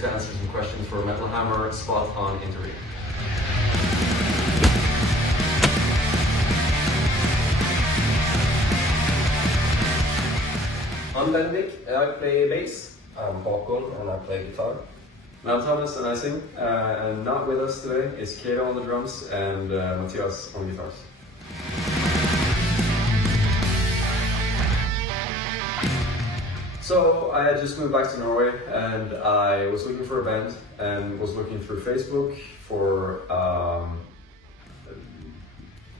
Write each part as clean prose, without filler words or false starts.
to answer some questions for Metal Hammer Spot On interview. I'm Bendik, I play bass. I'm Håkon, and I play guitar. I'm Thomas, and I sing. And not with us today is Kato on the drums and Matthias on guitars. So I had just moved back to Norway, and I was looking for a band, and was looking through Facebook for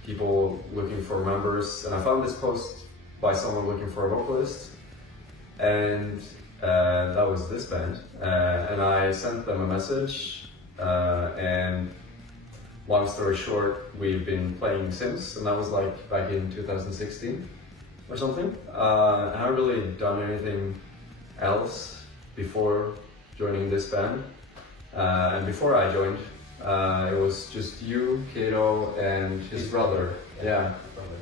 people looking for members, and I found this post by someone looking for a vocalist, and that was this band, and I sent them a message, and long story short, we've been playing since, and that was like back in 2016 or something. I haven't really done anything else before joining this band, and before I joined, it was just you, Kato, and his brother. Yeah.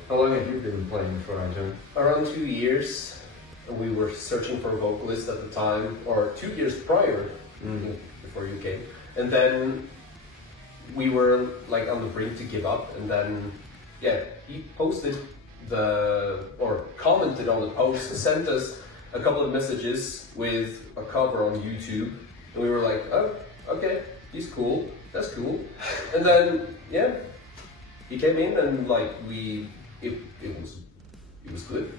How long have you been playing before I joined? Around 2 years. We were searching for a vocalist at the time, or 2 years prior, before you came. And then we were like on the brink to give up, and then, yeah, he posted or commented on the post, sent us a couple of messages with a cover on YouTube, and we were like, oh, okay, he's cool, that's cool. And then, yeah, he came in, and like it was good.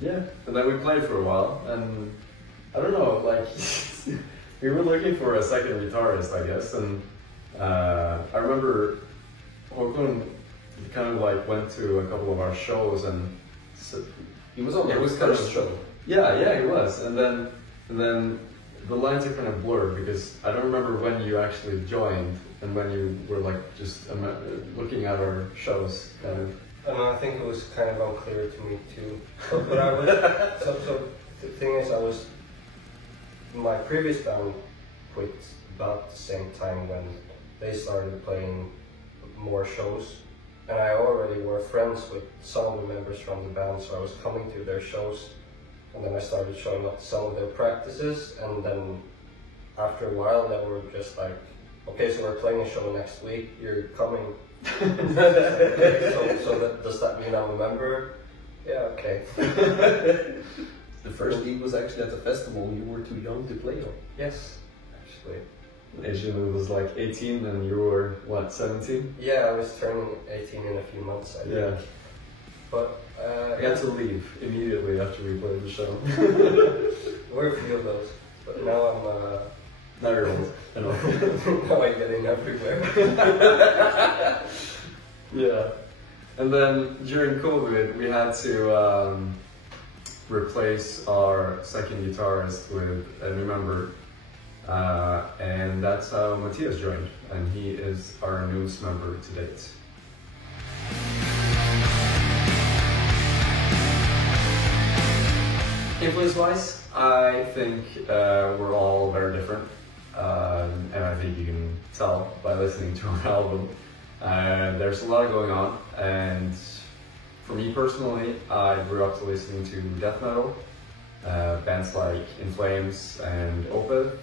Yeah, and then we played for a while, and I don't know, like, we were looking for a second guitarist, I guess, and I remember Håkon kind of like went to a couple of our shows, and so he was on the first show. Yeah, he was, and then the lines are kind of blurred because I don't remember when you actually joined and when you were like just looking at our shows, kind of. I think it was kind of unclear to me too. But I was so the thing is, my previous band quit about the same time when they started playing more shows, and I already were friends with some of the members from the band, so I was coming to their shows, and then I started showing up to some of their practices, and then after a while they were just like, okay, so we're playing a show next week, you're coming. Does that mean I'm a member? Yeah, okay. The first gig was actually at the festival. You were too young to play on. Yes, actually. Asian was like 18 and you were, what, 17? Yeah, I was turning 18 in a few months, I think. But I had to leave immediately after we played the show. There were a few of those, but now I'm now you're old. Now I'm getting everywhere. Yeah. And then during COVID, we had to replace our second guitarist with a new member. And that's how Matthias joined. And he is our newest member to date. Influence-wise, I think we're all very different. And I think you can tell by listening to our album. There's a lot going on, and for me personally, I grew up listening to death metal, bands like In Flames and Opeth,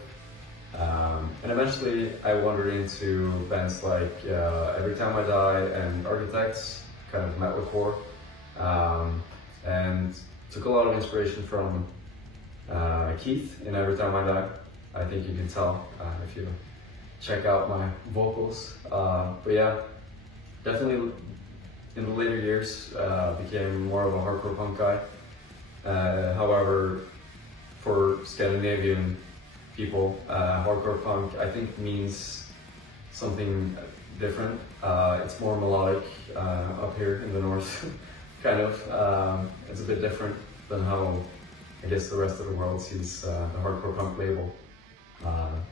and eventually I wandered into bands like Every Time I Die and Architects, kind of metalcore, and took a lot of inspiration from Keith in Every Time I Die. I think you can tell if you check out my vocals. But yeah, definitely in the later years became more of a hardcore punk guy. However, for Scandinavian people, hardcore punk I think means something different. It's more melodic up here in the north, kind of. It's a bit different than how I guess the rest of the world sees the hardcore punk label.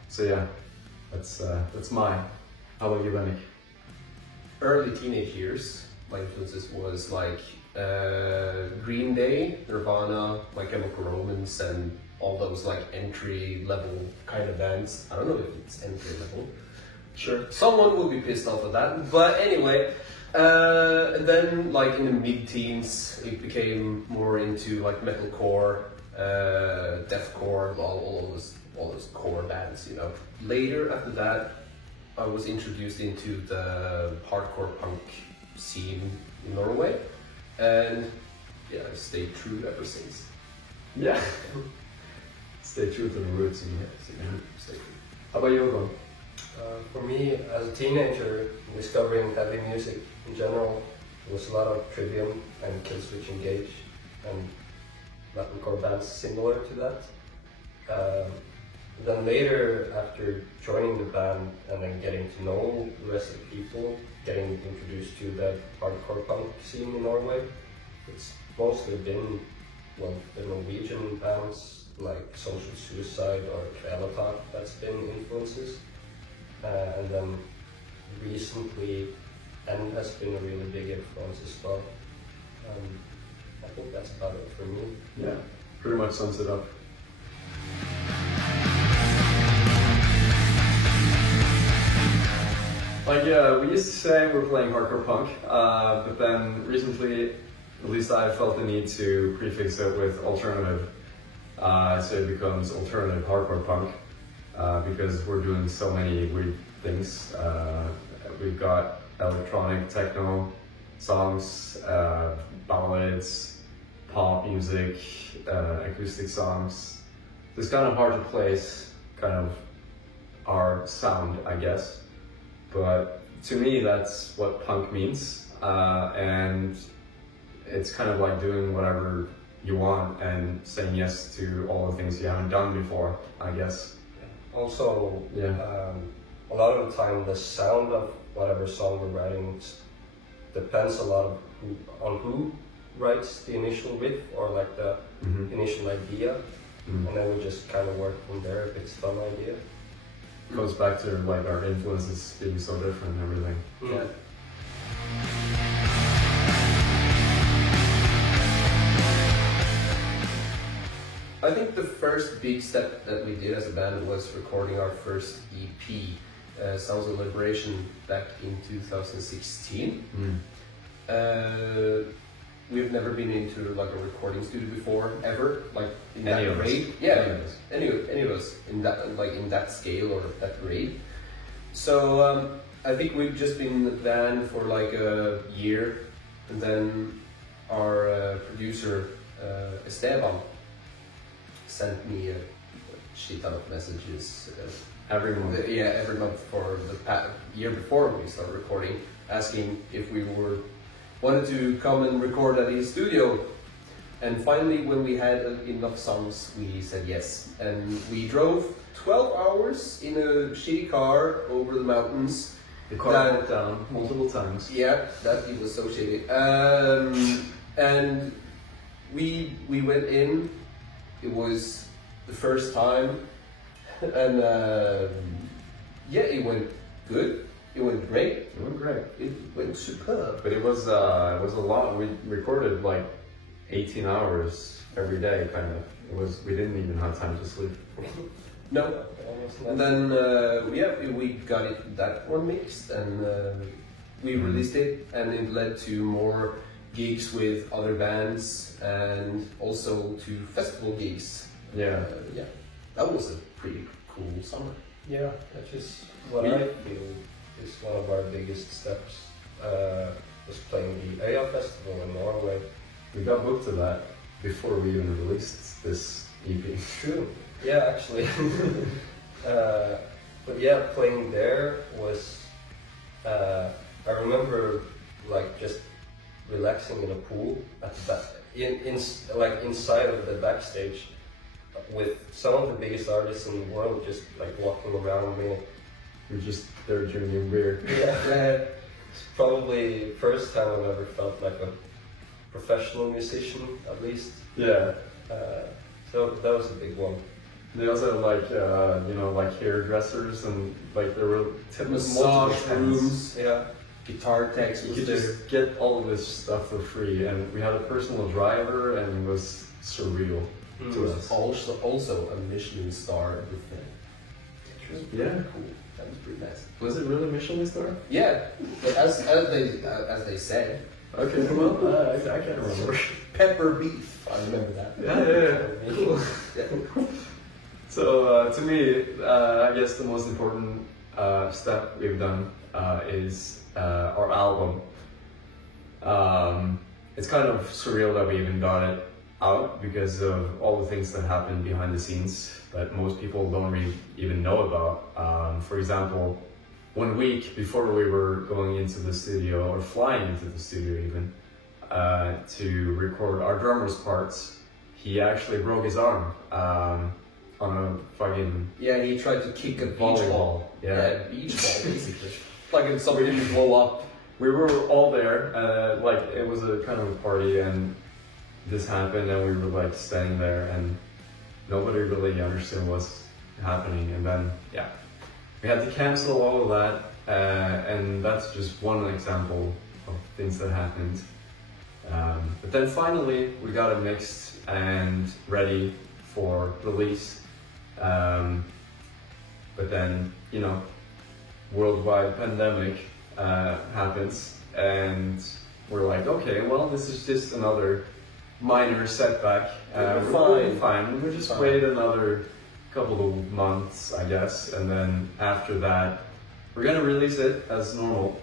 So yeah, that's mine. How about you, Bendik? Early teenage years, my influences was like Green Day, Nirvana, My Chemical Romance, and all those like entry level kind of bands. I don't know if it's entry level. Sure, someone will be pissed off at that. But anyway, and then like in the mid-teens, it became more into like metalcore, deathcore, all those all those core bands, you know. Later, after that, I was introduced into the hardcore punk scene in Norway, and yeah, I stayed true ever since. Yeah. Stay true to the roots and Stay true. How about you, Håkon? For me, as a teenager, discovering heavy music in general, there was a lot of Trivium and Killswitch Engage and metalcore bands similar to that. Then later, after joining the band and then getting to know the rest of the people, getting introduced to the hardcore punk scene in Norway, it's mostly been, well, the Norwegian bands like Social Suicide or Kvelertak that's been influences. And then recently, N has been a really big influence as well. I think that's about it for me. Yeah, pretty much sums it up. Like, we used to say we're playing hardcore punk, but then recently, at least I felt the need to prefix it with alternative, so it becomes alternative hardcore punk, because we're doing so many weird things. We've got electronic techno songs, ballads, pop music, acoustic songs. It's kind of hard to place kind of our sound, I guess. But to me, that's what punk means, and it's kind of like doing whatever you want and saying yes to all the things you haven't done before, I guess. Also, Yeah. A lot of the time, the sound of whatever song we're writing depends a lot on who writes the initial riff or like the initial idea, and then we just kind of work from there if it's a fun idea. Goes back to like our influences being so different and everything. Yeah. I think the first big step that we did as a band was recording our first EP, Sounds of Liberation, back in 2016. We've never been into like a recording studio before, ever, like in that grade. Yeah, any of us in that scale or that grade. So I think we've just been in the band for like a year, and then our producer Esteban sent me a shit ton of messages Every month. every month for the year before we started recording, asking if we wanted to come and record at his studio. And finally, when we had enough songs, we said yes. And we drove 12 hours in a shitty car over the mountains. The car broke down multiple times. Yeah, it was so shitty. And we went in. It was the first time, and it went good. It went great. It went great. It went superb. But it was a lot. We recorded like 18 hours every day, kind of. We didn't even have time to sleep. No. And then we got that one mixed, and we released it, and it led to more gigs with other bands and also to festival gigs. Yeah. That was a pretty cool summer. Yeah, that's just what I feel is one of our biggest steps. Was playing the Øya festival in Norway. We got booked to that before we even released this EP. True. Yeah, actually. But yeah, playing there was. I remember like just relaxing in a pool at the back, inside of the backstage, with some of the biggest artists in the world just like walking around me. We're just there drinking beer. Yeah, it's probably the first time I've ever felt like a professional musician, at least. Yeah. So that was a big one. They also had like hairdressers, and like there were massage rooms. Yeah. Guitar techs. You could just get all of this stuff for free, and we had a personal driver, and it was surreal to us. Also a Michelin star with them. Yeah. Cool. That was pretty nice. Was it really Michelin star? Yeah, but as they said. Okay, well, I can't remember. Pepper beef. I remember that. Yeah. So to me, I guess the most important step we've done is our album. It's kind of surreal that we even got it out because of all the things that happened behind the scenes that most people don't really even know about. For example, 1 week before we were going into the studio, or flying into the studio even, to record our drummer's parts, he actually broke his arm on a fucking... Yeah, he tried to kick a beach volleyball. ball. Yeah, beach ball, basically. Like if somebody would blow up. we were all there, like it was a kind of a party, and this happened, and we were like standing there, and nobody really understood what's happening. And then, yeah, we had to cancel all of that, and that's just one example of things that happened. But then finally, we got it mixed and ready for release. But then, you know, worldwide pandemic happens, and we're like, okay, well, this is just another minor setback. We're fine. We'll just wait another couple of months, I guess, and then after that, we're gonna release it as normal.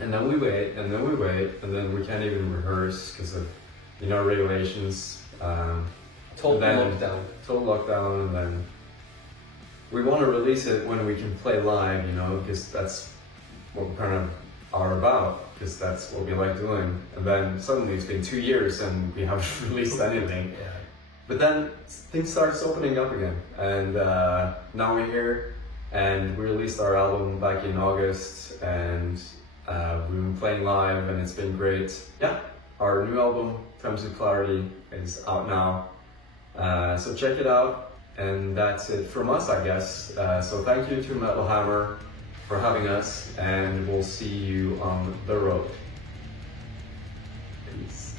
And then we wait, and then we wait, and then we can't even rehearse because of, you know, regulations. Total lockdown, and then we want to release it when we can play live, you know, because that's what we kind of are about, because that's what we like doing. And then suddenly it's been 2 years and we haven't released anything. Yeah. But then things starts opening up again, and now we're here, and we released our album back in August, and we've been playing live, and it's been great. Yeah, our new album, Times of Clarity, is out now. So check it out, and that's it from us, I guess. So thank you to Metal Hammer for having us, and we'll see you on the road. Peace.